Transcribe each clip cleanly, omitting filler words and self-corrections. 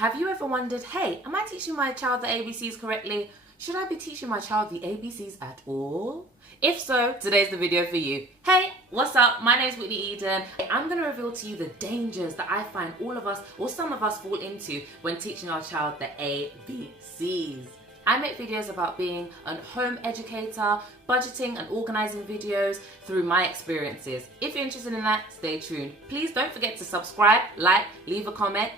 Have you ever wondered, hey, am I teaching my child the ABCs correctly? Should I be teaching my child the ABCs at all? If so, today's the video for you. Hey, what's up? My name's Whitney Eden. I'm going to reveal to you the dangers that I find all of us, or some of us, fall into when teaching our child the ABCs. I make videos about being a home educator, budgeting and organising videos through my experiences. If you're interested in that, stay tuned. Please don't forget to subscribe, like, leave a comment.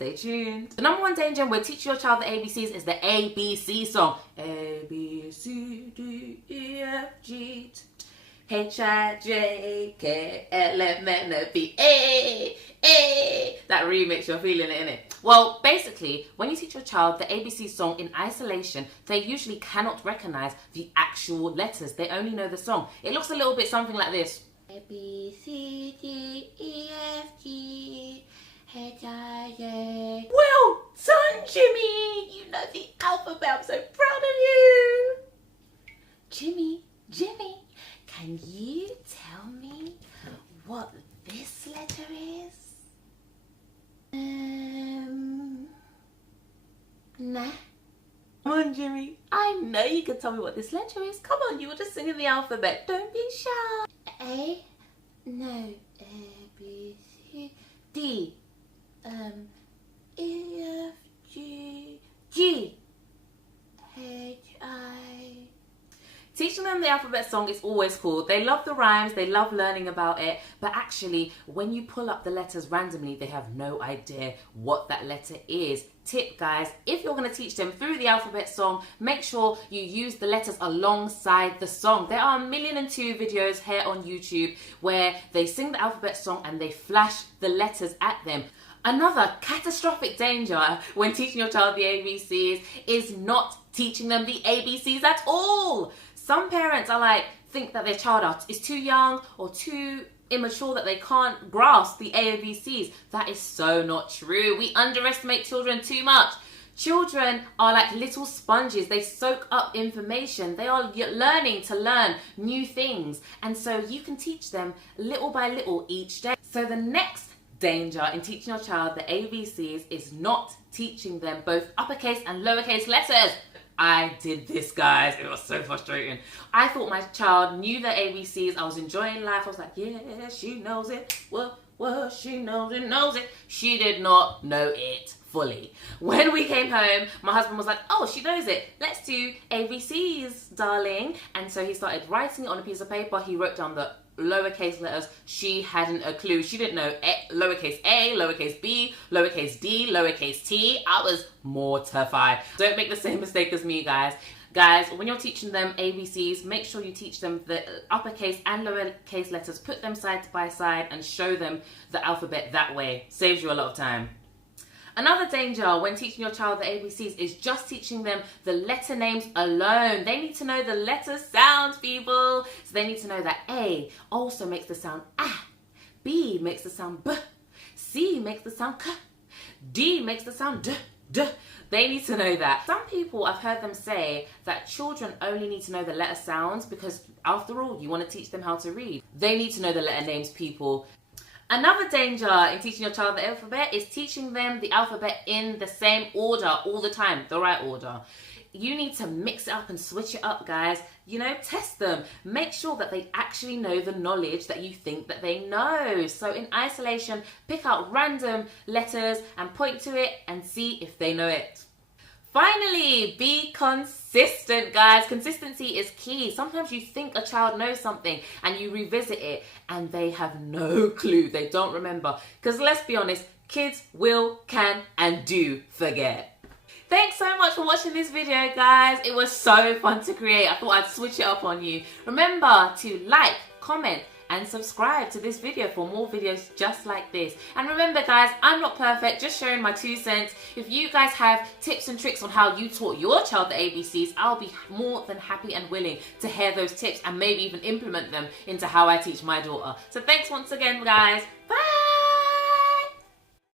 Stay tuned. The number one danger when teaching your child the ABCs is the ABC song. A, B, C, D, E, F, G, H, I, J, K, L, M, N, O, P, A. That remix, you're feeling it, innit? Well, basically, when you teach your child the ABC song in isolation, they usually cannot recognize the actual letters. They only know the song. It looks a little bit something like this. A, B, C, D, E, F, G, H-I-J. Well done, Jimmy! You know the alphabet. I'm so proud of you. Jimmy, can you tell me what this letter is? Nah. Come on, Jimmy. I know you can tell me what this letter is. Come on, you were just singing the alphabet. Don't be shy. A? No. A, B, C, D. E, F, G, G, H, I. Teaching them the alphabet song is always cool. They love the rhymes, they love learning about it, but actually, when you pull up the letters randomly, they have no idea what that letter is. Tip, guys, if you're going to teach them through the alphabet song, make sure you use the letters alongside the song. There are 1,000,002 videos here on YouTube where they sing the alphabet song and they flash the letters at them. Another catastrophic danger when teaching your child the ABCs is not teaching them the ABCs at all. Some parents think that their child is too young or too immature that they can't grasp the ABCs. That is so not true. We underestimate children too much. Children are like little sponges. They soak up information. They are learning to learn new things. And so you can teach them little by little each day. So the next danger in teaching your child the ABCs is not teaching them both uppercase and lowercase letters. I did this, guys. It was so frustrating. I thought my child knew the ABCs. I was enjoying life. I was like, yeah, she knows it. Well, she knows it. She did not know it fully. When we came home, my husband was like, oh, she knows it. Let's do ABCs, darling. And so he started writing it on a piece of paper. He wrote down the lowercase letters. She hadn't a clue. She didn't know lowercase a, lowercase b, lowercase d, lowercase t. I was mortified. Don't make the same mistake as me, guys. Guys, when you're teaching them ABCs, make sure you teach them the uppercase and lowercase letters. Put them side by side and show them the alphabet that way. Saves you a lot of time. Another danger when teaching your child the ABCs is just teaching them the letter names alone. They need to know the letter sounds, people. So they need to know that A also makes the sound ah, B makes the sound B, C makes the sound K, D makes the sound D, D. They need to know that. Some people, I've heard them say that children only need to know the letter sounds because after all, you want to teach them how to read. They need to know the letter names, people. Another danger in teaching your child the alphabet is teaching them the alphabet in the same order all the time, the right order. You need to mix it up and switch it up, guys. Test them. Make sure that they actually know the knowledge that you think that they know. So in isolation, pick out random letters and point to it and see if they know it. Finally, be consistent, guys. Consistency is key. Sometimes you think a child knows something and you revisit it and they have no clue. They don't remember. Because let's be honest, kids will, can, and do forget. Thanks so much for watching this video, guys. It was so fun to create. I thought I'd switch it up on you. Remember to like, comment, and subscribe to this video for more videos just like this. And remember, guys, I'm not perfect, just sharing my 2 cents. If you guys have tips and tricks on how you taught your child the ABCs, I'll be more than happy and willing to hear those tips and maybe even implement them into how I teach my daughter. So thanks once again, guys. Bye.